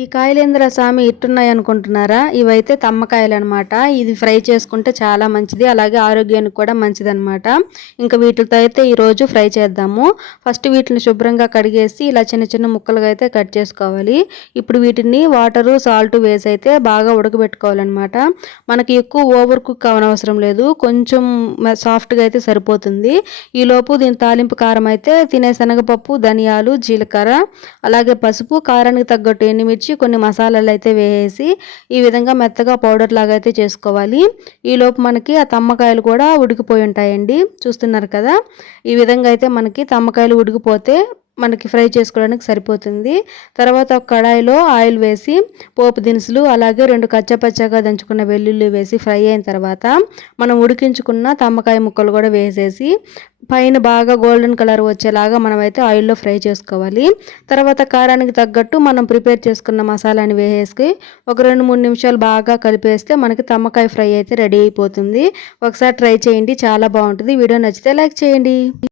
ఈ కాయలేంద్ర స్వామి ఇట్టున్నాయి అనుకుంటున్నారా? ఇవైతే తమ్మకాయలనమాట. ఇది ఫ్రై చేసుకుంటే చాలా మంచిది. అలాగే ఆరోగ్యానికి కూడా మంచిదనమాట. ఇంకా వీటితో అయితే ఈరోజు ఫ్రై చేద్దాము. ఫస్ట్ వీటిని శుభ్రంగా కడిగేసి ఇలా చిన్న చిన్న ముక్కలుగా అయితే కట్ చేసుకోవాలి. ఇప్పుడు వీటిని వాటరు, సాల్ట్ వేసి అయితే బాగా ఉడకబెట్టుకోవాలన్నమాట. మనకి ఎక్కువ ఓవర్ కుక్ అవనవసరం లేదు. కొంచెం సాఫ్ట్గా అయితే సరిపోతుంది. ఈలోపు దీని తాలింపు కారం అయితే తినే శనగపప్పు, ధనియాలు, జీలకర్ర, అలాగే పసుపు, కారానికి తగ్గట్టు ఎనిమిది కొన్ని మసాలాలు అయితే వేసేసి ఈ విధంగా మెత్తగా పౌడర్ లాగా అయితే చేసుకోవాలి. ఈలోపు మనకి ఆ తమ్మకాయలు కూడా ఉడికిపోయి ఉంటాయండి. చూస్తున్నారు కదా, ఈ విధంగా అయితే మనకి తమ్మకాయలు ఉడికిపోతే మనకి ఫ్రై చేసుకోవడానికి సరిపోతుంది. తర్వాత ఒక కడాయిలో ఆయిల్ వేసి పోపు దినుసులు అలాగే 2 కచ్చపచ్చగా దంచుకున్న వెల్లుల్లి వేసి ఫ్రై అయిన తర్వాత మనం ఉడికించుకున్న తమ్మకాయ ముక్కలు కూడా వేసేసి పైన బాగా గోల్డెన్ కలర్ వచ్చేలాగా మనమైతే ఆయిల్లో ఫ్రై చేసుకోవాలి. తర్వాత కారానికి తగ్గట్టు మనం ప్రిపేర్ చేసుకున్న మసాలాని వేసేసి ఒక 2-3 నిమిషాలు బాగా కలిపేస్తే మనకి తమ్మకాయ ఫ్రై అయితే రెడీ అయిపోతుంది. ఒకసారి ట్రై చేయండి, చాలా బాగుంటుంది. వీడియో నచ్చితే లైక్ చేయండి.